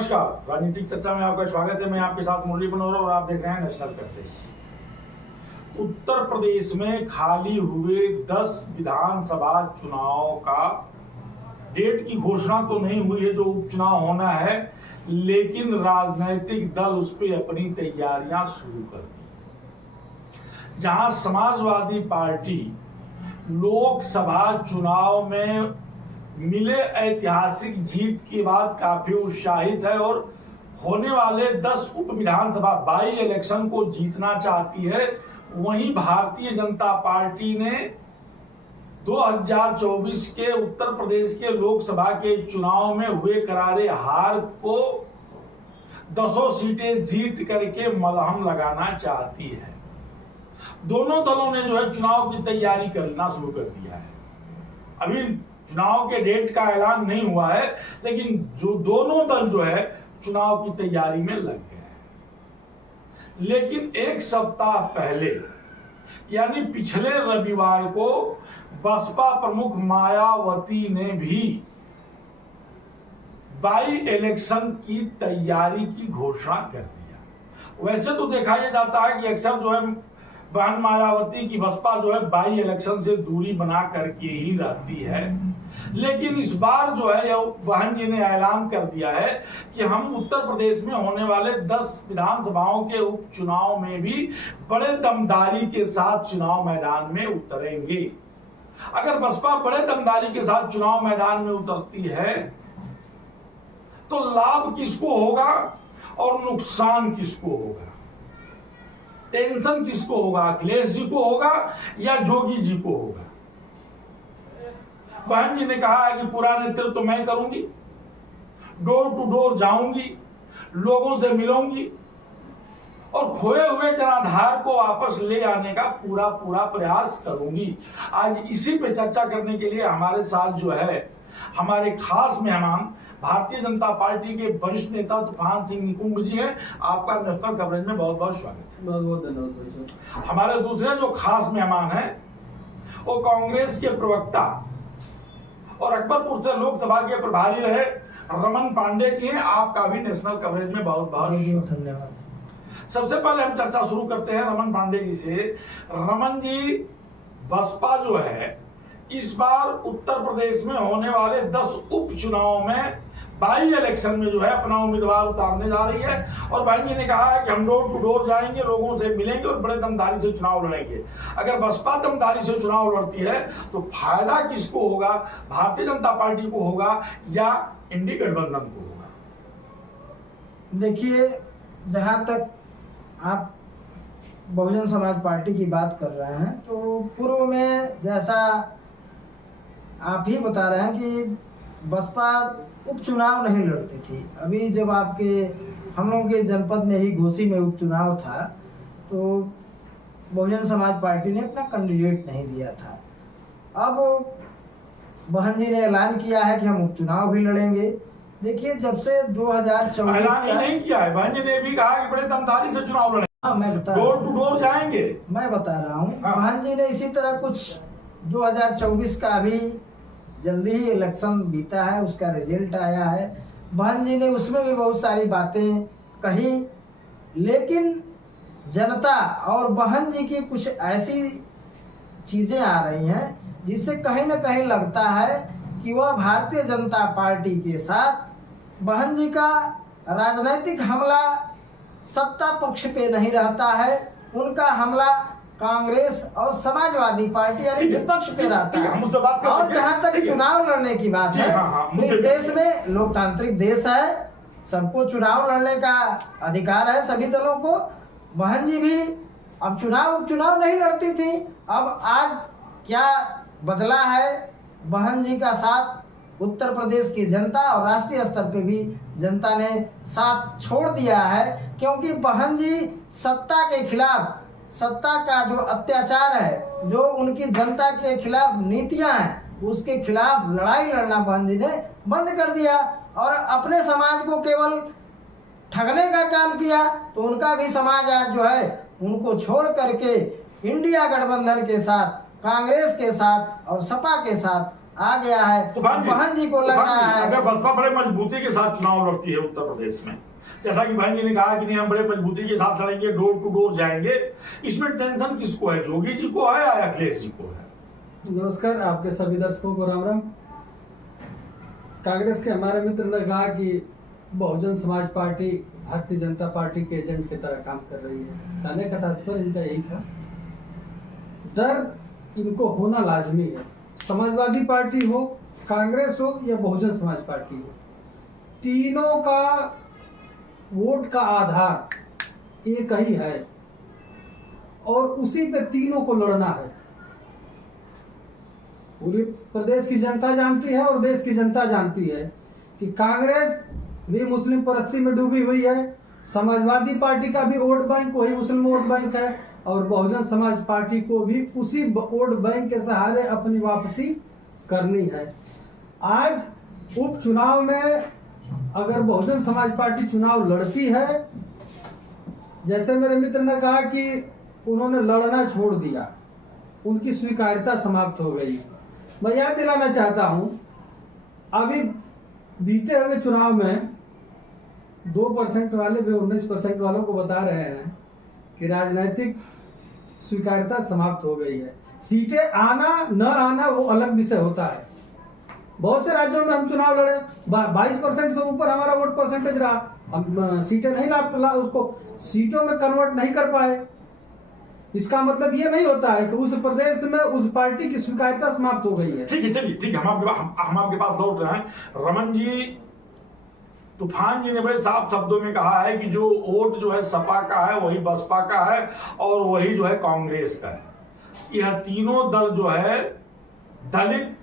नमस्कार, राजनीतिक चर्चा में आपका स्वागत है। मैं आपके साथ मुरली मनोहर और आप देख रहे हैं नेशनल कवरेज। उत्तर प्रदेश में खाली हुए 10 विधानसभा चुनाव का डेट की घोषणा तो नहीं हुई है जो उपचुनाव होना है, लेकिन राजनीतिक दल उस पर अपनी तैयारियां शुरू कर दी। जहां समाजवादी पार्टी लोकसभा चुनाव में मिले ऐतिहासिक जीत के बाद काफी उत्साहित है और होने वाले 10 उप विधानसभा बाई इलेक्शन को जीतना चाहती है, वहीं भारतीय जनता पार्टी ने 2024 के उत्तर प्रदेश के लोकसभा के चुनाव में हुए करारे हार को 10 सीटें जीत करके मलहम लगाना चाहती है। दोनों दलों ने जो है चुनाव की तैयारी करना शुरू कर दिया है। अभी चुनाव के डेट का ऐलान नहीं हुआ है, लेकिन जो दोनों दल जो है चुनाव की तैयारी में लग गए हैं। लेकिन एक सप्ताह पहले यानी पिछले रविवार को बसपा प्रमुख मायावती ने भी बाई इलेक्शन की तैयारी की घोषणा कर दिया। वैसे तो देखा यह जाता है कि अक्सर जो है बहन मायावती की बसपा जो है बाई इलेक्शन से दूरी बना करके ही रहती है, लेकिन इस बार जो है बहन जी ने ऐलान कर दिया है कि हम उत्तर प्रदेश में होने वाले 10 विधानसभाओं के उपचुनाव में भी बड़े दमदारी के साथ चुनाव मैदान में उतरेंगे। अगर बसपा बड़े दमदारी के साथ चुनाव मैदान में उतरती है तो लाभ किसको होगा और नुकसान किसको होगा, टेंशन किसको होगा, अखिलेश जी को होगा या जोगी जी को होगा। बहन जी ने कहा है कि पूरा नेतृत्व तो मैं करूंगी, डोर टू डोर जाऊंगी, लोगों से मिलूंगी और खोए हुए जनाधार को वापस ले आने का पूरा प्रयास करूंगी। आज इसी पे चर्चा करने के लिए हमारे साथ जो है हमारे खास मेहमान भारतीय जनता पार्टी के वरिष्ठ नेता तूफान सिंह निकुंभ जी हैं। आपका नेशनल कवरेज में बहुत बहुत स्वागत है। बहुत बहुत धन्यवाद। हमारे दूसरे जो खास मेहमान हैं वो कांग्रेस के प्रवक्ता और अकबरपुर से लोकसभा के प्रभारी रहे रमन पांडे जी हैं। आपका भी नेशनल कवरेज में बहुत बहुत धन्यवाद। सबसे पहले हम चर्चा शुरू करते हैं रमन पांडे जी से। रमन जी, बसपा जो है इस बार उत्तर प्रदेश में होने वाले 10 उपचुनाव में बाई इलेक्शन में जो है अपना उम्मीदवार उतारने जा रही है और भाई जी ने कहा है कि हम डोर टू डोर जाएंगे, लोगों से मिलेंगे और बड़े दमदारी से चुनाव लड़ेंगे। अगर बसपा दमदारी से चुनाव लड़ती है तो फायदा किसको होगा, भारतीय जनता पार्टी को होगा या इंडी गठबंधन को होगा? देखिए, जहां तक आप बहुजन समाज पार्टी की बात कर रहे हैं तो पूर्व में जैसा आप ही बता रहे हैं कि बसपा उपचुनाव नहीं लड़ती थी। अभी जब हम लोगों के जनपद में ही घोसी में उपचुनाव था तो बहुजन समाज पार्टी ने अपना कैंडिडेट नहीं दिया था। अब बहन जी ने ऐलान किया है कि हम उपचुनाव भी लड़ेंगे। देखिए, जब से 2024 ऐलान ही नहीं किया है, बहन जी ने भी कहा कि बड़े दमदारी से चुनाव लड़ेंगे। हाँ, मैं बता डोर टू डोर जाएंगे। मैं बता रहा हूँ। हाँ। बहन जी ने इसी तरह कुछ 2024 का अभी जल्दी ही इलेक्शन बीता है, उसका रिजल्ट आया है। बहन जी ने उसमें भी बहुत सारी बातें कही, लेकिन जनता और बहन जी की कुछ ऐसी चीज़ें आ रही हैं जिससे कहीं ना कहीं लगता है कि वह भारतीय जनता पार्टी के साथ बहन जी का राजनीतिक हमला सत्ता पक्ष पे नहीं रहता है, उनका हमला कांग्रेस और समाजवादी पार्टी यानी विपक्ष पे रहता है। और जहां तक चुनाव लड़ने की बात है तो इस देश में लोकतांत्रिक देश है, सबको चुनाव लड़ने का अधिकार है सभी दलों को। बहन जी भी अब उपचुनाव नहीं लड़ती थी। अब आज क्या बदला है, बहन जी का साथ उत्तर प्रदेश की जनता और राष्ट्रीय स्तर पे भी जनता ने साथ छोड़ दिया है, क्योंकि बहन जी सत्ता के खिलाफ, सत्ता का जो अत्याचार है, जो उनकी जनता के खिलाफ नीतियां हैं, उसके खिलाफ लड़ाई लड़ना बहन जी ने बंद कर दिया और अपने समाज को केवल ठगने का काम किया। तो उनका भी समाज आज जो है उनको छोड़ करके इंडिया गठबंधन के साथ, कांग्रेस के साथ और सपा के साथ आ गया है। तो बहन जी को लग रहा है अगर बसपा बड़े मजबूती के साथ चुनाव लड़ती है उत्तर प्रदेश में, जैसा कि बहन जी ने कहा कि नहीं हम बड़े मजबूती के साथ लड़ेंगे, डोर टू डोर जाएंगे, इसमें टेंशन किसको है, जोगी जी को है या अखिलेश जी को है? नमस्कार, आपके सभी दर्शकों को राम राम। कांग्रेस के हमारे मित्र ने कहा कि बहुजन समाज पार्टी भारतीय जनता पार्टी के एजेंट की तरह काम कर रही है। कहने का तात्पर्य इनका यही था। डर इनको होना लाजमी है। समाजवादी पार्टी हो, कांग्रेस हो या बहुजन समाज पार्टी हो, तीनों का वोट का आधार एक ही है और उसी पे तीनों को लड़ना है। पूरी प्रदेश की जनता जानती है और देश की जनता जानती है कि कांग्रेस भी मुस्लिम परस्ती में डूबी हुई है, समाजवादी पार्टी का भी वोट बैंक वही मुस्लिम वोट बैंक है और बहुजन समाज पार्टी को भी उसी वोट बैंक के सहारे अपनी वापसी करनी है। आज उपचुनाव में अगर बहुजन समाज पार्टी चुनाव लड़ती है, जैसे मेरे मित्र ने कहा कि उन्होंने लड़ना छोड़ दिया, उनकी स्वीकार्यता समाप्त हो गई। मैं याद दिलाना चाहता हूं, अभी बीते हुए चुनाव में 2% वाले भी 19% वालों को बता रहे हैं कि राजनीतिक स्वीकार्यता समाप्त हो गई है। सीटें आना न आना वो अलग विषय होता है। बहुत से राज्यों में हम चुनाव लड़े, 22% से ऊपर हमारा वोट परसेंटेज रहा, हम सीटें नहीं ला उसको सीटों में कन्वर्ट नहीं कर पाए। इसका मतलब ये नहीं होता है कि उस प्रदेश में उस पार्टी की स्वीकार्यता समाप्त हो गई है। ठीक है, चलिए ठीक है, हम आपके पास लौट रहे हैं। रमन जी, तूफान जी ने बड़े साफ शब्दों में कहा है कि जो वोट जो है सपा का है वही बसपा का है और वही जो है कांग्रेस का है। यह तीनों दल जो है दलित,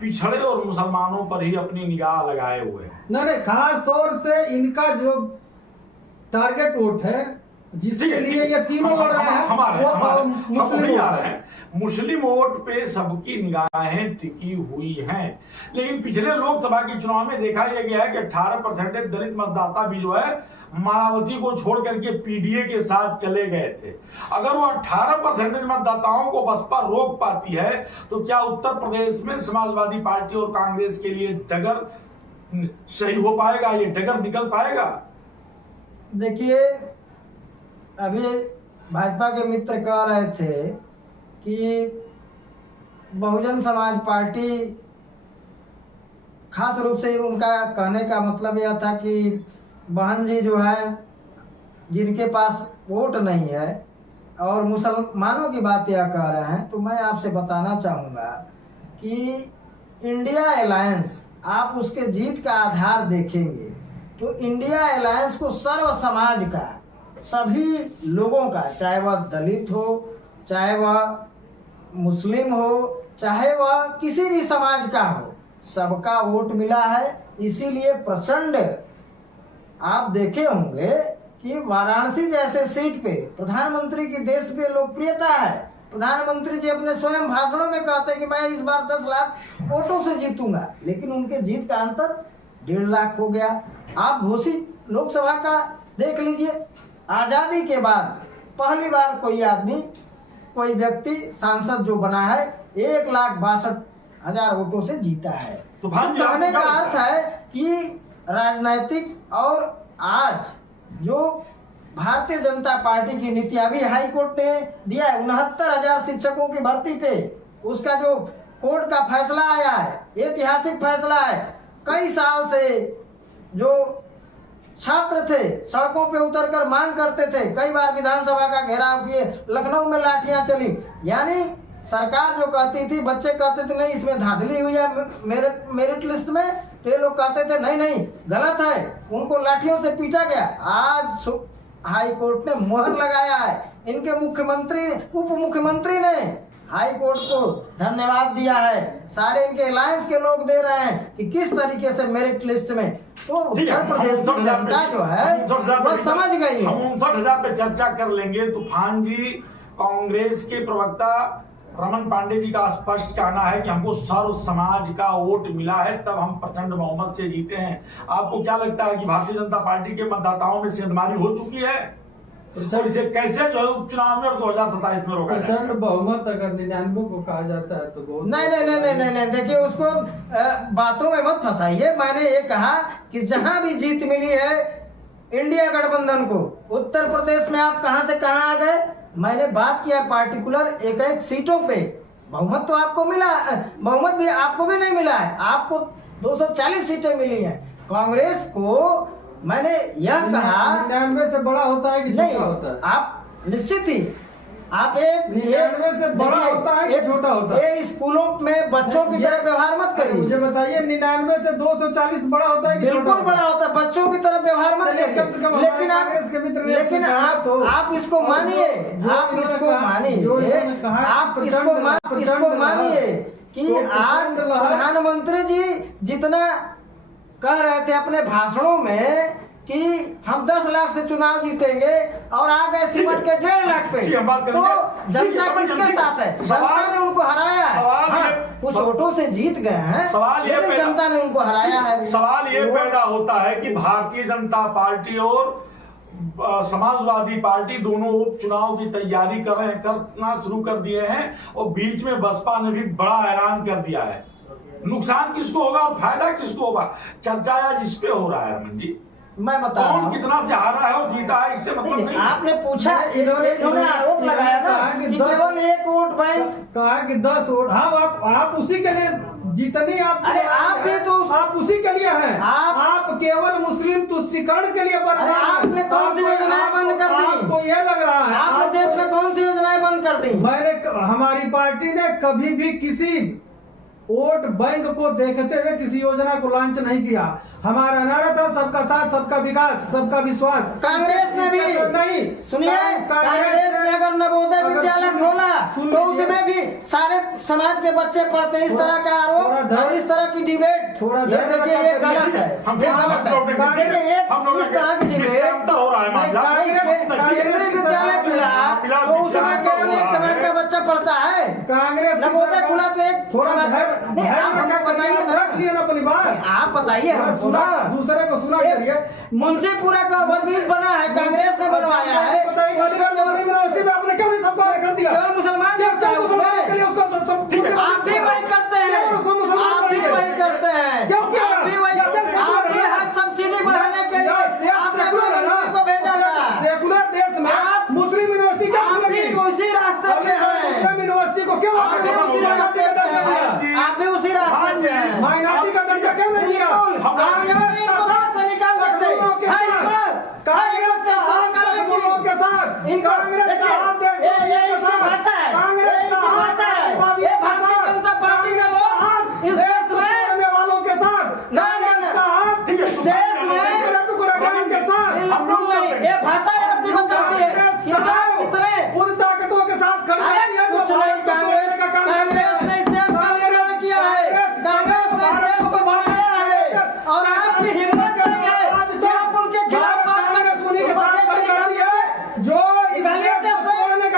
पिछड़े और मुसलमानों पर ही अपनी निगाह लगाए हुए हैं। नहीं, खास तौर से इनका जो टारगेट वोट है जिसके लिए ये तीनों लड़ रहे हैं हमारे मुस्लिम वोट पे सबकी निगाहें टिकी हुई हैं। लेकिन पिछले लोकसभा के चुनाव में देखा यह गया है कि 18% दलित मतदाता भी जो है मायावती को छोड़ करके पीडीए के साथ चले गए थे। अगर वो 18% मतदाताओं को बसपा रोक पाती है तो क्या उत्तर प्रदेश में समाजवादी पार्टी और कांग्रेस के लिए डगर सही हो पाएगा, ये डगर निकल पाएगा? देखिए, अभी भाजपा के मित्र कह रहे थे कि बहुजन समाज पार्टी, खास रूप से उनका कहने का मतलब यह था कि बहन जी जो है जिनके पास वोट नहीं है और मुसलमानों की बात यह कह रहे हैं, तो मैं आपसे बताना चाहूँगा कि इंडिया अलायंस, आप उसके जीत का आधार देखेंगे तो इंडिया अलायंस को सर्व समाज का, सभी लोगों का, चाहे वह दलित हो, चाहे वह मुस्लिम हो, चाहे वह किसी भी समाज का हो, सबका वोट मिला है। इसीलिए प्रचंड, आप देखे होंगे कि वाराणसी जैसे सीट पे प्रधानमंत्री की देश पे लोकप्रियता है। प्रधानमंत्री जी अपने स्वयं भाषणों में कहते हैं कि मैं इस बार 10 लाख वोटों से जीतूंगा, लेकिन उनके जीत का अंतर 1.5 लाख हो गया। आप घोषित लोकसभा का देख लीजिए, आजादी के बाद पहली बार कोई आदमी, कोई व्यक्ति सांसद जो बना है 1,62,000 वोटों से जीता है। तो कहने का अर्थ है कि राजनीतिक, और आज जो भारतीय जनता पार्टी की नीति, अभी हाई कोर्ट ने दिया है 69,000 शिक्षकों की भर्ती पे, उसका जो कोर्ट का फैसला आया है, ऐतिहासिक फैसला है। कई साल से जो छात्र थे सड़कों पे उतरकर मांग करते थे, कई बार विधानसभा का घेराव किए, लखनऊ में लाठियां चली। यानी सरकार जो कहती थी, बच्चे कहते थे नहीं इसमें धांधली हुई है मेरिट लिस्ट में, तो ये लोग कहते थे नहीं नहीं गलत है, उनको लाठियों से पीटा गया। आज हाई कोर्ट ने मोहर लगाया है, इनके मुख्यमंत्री, उप मुख्यमंत्री ने हाई कोर्ट को धन्यवाद दिया है, सारे इनके अलायंस के लोग दे रहे हैं कि किस तरीके से मेरिट लिस्ट में, तो उत्तर प्रदेश की जनता जो है वो समझ गई है। हम 59,000 पे चर्चा कर लेंगे। तूफान जी, कांग्रेस के प्रवक्ता रमन पांडे जी का स्पष्ट कहना है कि हमको सर्व समाज का वोट मिला है, तब हम प्रचंड बहुमत से जीते हैं। आपको क्या लगता है कि भारतीय जनता पार्टी के मतदाताओं में सेंधमारी हो चुकी है? तो इसे कैसे जो है उपचुनाव में और 2027 में रोका जाएगा? प्रचंड बहुमत अगर 99 को कहा जाता है तो बहुत नहीं, देखिए उसको बातों में मत फंसाइए। मैंने ये कहा कि जहां भी जीत मिली है इंडिया गठबंधन को, उत्तर प्रदेश में आप कहां से कहां आ गए, मैंने बात किया पार्टिकुलर एक एक सीटों पे। बहुमत तो आपको मिला, बहुमत भी आपको भी नहीं मिला है, आपको 240 सीटें मिली हैं। कांग्रेस को मैंने यह कहा 99 से बड़ा होता है कि नहीं, छोटा होता है? आप निश्चित ही आप एक 99 से बड़ा देखिए, होता है कि छोटा होता है? ये स्कूलों में बच्चों की तरह व्यवहार मत करिए। मुझे बताइए 99 से 240 बड़ा होता है कि बिल्कुल छोटा बड़ा होता है, बच्चों की तरह व्यवहार मत चलिए, करिए। कम से कम लेकिन हमारे कांग्रेस के मित्र ने लेकिन स्वीकारा तो। आप इसको मानिए, आप इसको मानिए कि आज प्रधानमंत्री जी जितना कह रहे थे अपने भाषणों में कि हम 10 लाख से चुनाव जीतेंगे और आ गए सिमट के 1.5 लाख पे, तो जनता किसके साथ है? जनता ने उनको हराया है। हाँ, कुछ वोटों से जीत गए हैं, लेकिन जनता ने उनको हराया है। सवाल ये पैदा होता है कि भारतीय जनता पार्टी और समाजवादी पार्टी दोनों उपचुनाव की तैयारी करना शुरू कर दिए हैं और बीच में बसपा ने भी बड़ा ऐलान कर दिया है। नुकसान किसको होगा और फायदा किसको होगा? चर्चा आज इस पे हो रहा है रमन जी। मैं बता रहा कौन हूं, कितना से हारा है और जीता है इससे मतलब नहीं। आपने पूछा, इन्होंने आरोप लगाया ना कि केवल 1 वोट बैंक, कहा कि 10 वोट। हाँ, आप उसी के लिए जीतनी, आप अरे आप भी तो आप उसी के लिए हैं। आप केवल मुस्लिम तुष्टीकरण के लिए अरे आपने कौन सी योजनाएं बंद कर दी? आपको ये लग रहा है आपने देश में कौन सी योजनाएं बंद कर दी? हमारी पार्टी ने कभी भी किसी वोट बैंक को देखते हुए किसी योजना को लॉन्च नहीं किया। हमारा नारा था सबका साथ, सबका विकास, सबका विश्वास। कांग्रेस ने भी नहीं सुनिए, कांग्रेस ने अगर नवोदय विद्यालय खोला तो उसमें भी सारे समाज के बच्चे पढ़ते हैं। इस तरह का आरोप और इस तरह की डिबेट, ये देखिए ये गलत है, ये गलत है। देखिए इस तरह की डिबेट हो रहा है मामला। केंद्रीय विद्यालय खुला तो उसमें केवल एक समाज का बच्चा पढ़ता है। कांग्रेस नवोदय खुला तो एक समाज का नहीं। आप हमको बताइए ना, अपनी बात आप बताइए, हम सुना दूसरे को सुना करिए। मुंशीपुरा का ओवरब्रिज बना है, कांग्रेस ने बनवाया है। यूनिवर्सिटी में आपने क्यों सबको कर दिया? केवल मुसलमान आप भी वही करते हैं, आप भी वही करते हैं, आप भी हर सब्सिडी बढ़ाने के लिए आपने प्रधानमंत्री को भेजा था। सेकुलर देश में मुस्लिम यूनिवर्सिटी आप भी उसी रास्ते पे हैं, मुस्लिम यूनिवर्सिटी को क्यों आप भी उसी रास्ते पे हैं, आप भी उसी रास्ते पे हैं। माइनॉरिटी का दर्जा क्यों नहीं दिया? कांग्रेस इनको कहाँ से निकाल सकते हैं? कांग्रेस का स्थान निकालने के लिए के साथ इनको कांग्रेस का हाथ दे, कांग्रेस का हाथ है, ये भारतीय जनता पार्टी के लोग इस देश में करने वालों के साथ, कांग्रेस का हाथ इस देश में टुकड़ा के साथ बिल्कुल नहीं। ये भाषा आपकी बताती है कि आप कितने उन ताकतों के साथ खड़े हैं जो कुछ नहीं। कांग्रेस ने इस देश का निर्माण किया है, कांग्रेस ने इस देश को बनाया है और आपकी हिम्मत नहीं है कि आप उनके खिलाफ बात करें। जो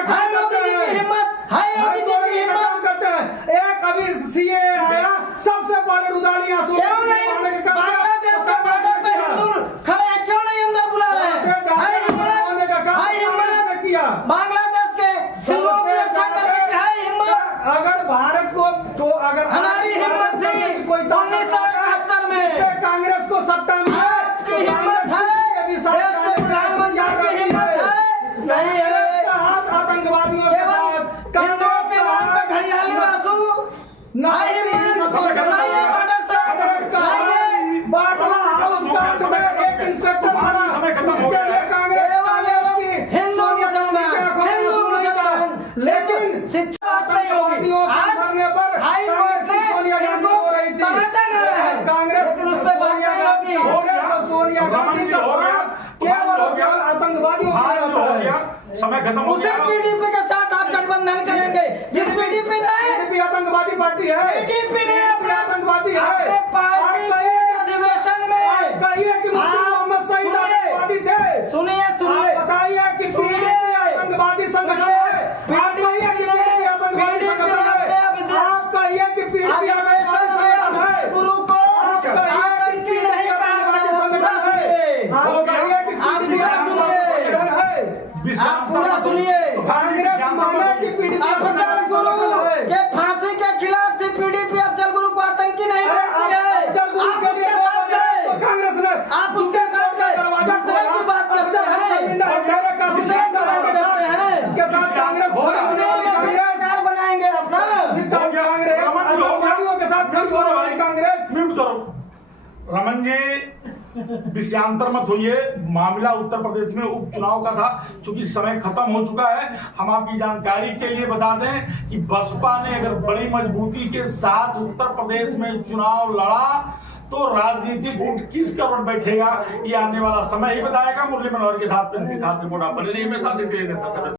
हाय मोदी जी की हिम्मत, हाय योगी जी की हिम्मत करते हैं। एक अभी सीए आया, सबसे पहले रुदाली आंसू क्यों नहीं? बांग्लादेश के बॉर्डर पे हिंदू खड़े हैं, क्यों नहीं अंदर बुला रहे हैं? हाय हिम्मत, हाय हिम्मत किया। बांग्लादेश के हिंदुओं की रक्षा करने की हाय हिम्मत। अगर भारत को तो अगर हमारी हिम्मत थी कोई 1971 में, कांग्रेस को सत्ता में आपकी हिम्मत है, देश के प्रधानमंत्री की हिम्मत है नहीं है। आतंकवादियों के साथ हिंदुओं के नाम पे घड़ियाली आंसू नहीं हिम्मत, लाइए बॉर्डर से, लाइए बाटला हाउस कांड में एक इंस्पेक्टर मारा, उसके लिए कांग्रेस हिंदू मुसलमान, लेकिन शिक्षा नहीं होगी। आज हाई कोर्ट ने इनको तमाचा मारा है, कांग्रेस लेकिन उस पर बात नहीं होगी। सोनिया गांधी का साथ केवल आतंकवादियों को होता है। समय खत्म हो उसी गया। पीडीपी के साथ आप गठबंधन करेंगे जिस पीडीपी ने आतंकवादी पार्टी है, पीडीपी ने अपने आतंकवादी अपने है। पार्टी के अधिवेशन में कहिए कि मोहम्मद सईद आतंकवादी थे। सुनिए आप बताइए कि पीडीपी आतंकवादी संगठन है। आप कहिए कि पीडीपी आतंकवादी संगठन है। आप कहिए कि पीडीपी अधिवेशन में गुरु को आतंकी नहीं कहा संगठन है। आप कहिए कि पीडीपी आतंकवादी संगठन है। विषयांतर मत होइए, मामला उत्तर प्रदेश में उपचुनाव का था। चूंकि समय खत्म हो चुका है, हम आपकी जानकारी के लिए बता दें कि बसपा ने अगर बड़ी मजबूती के साथ उत्तर प्रदेश में चुनाव लड़ा तो राजनीतिक ऊंट किस करवट बैठेगा, ये आने वाला समय ही बताएगा। मुरली मनोहर के साथ प्रिंसिपल साथ रिपोर्ट आप बने रहिए, मैं साथ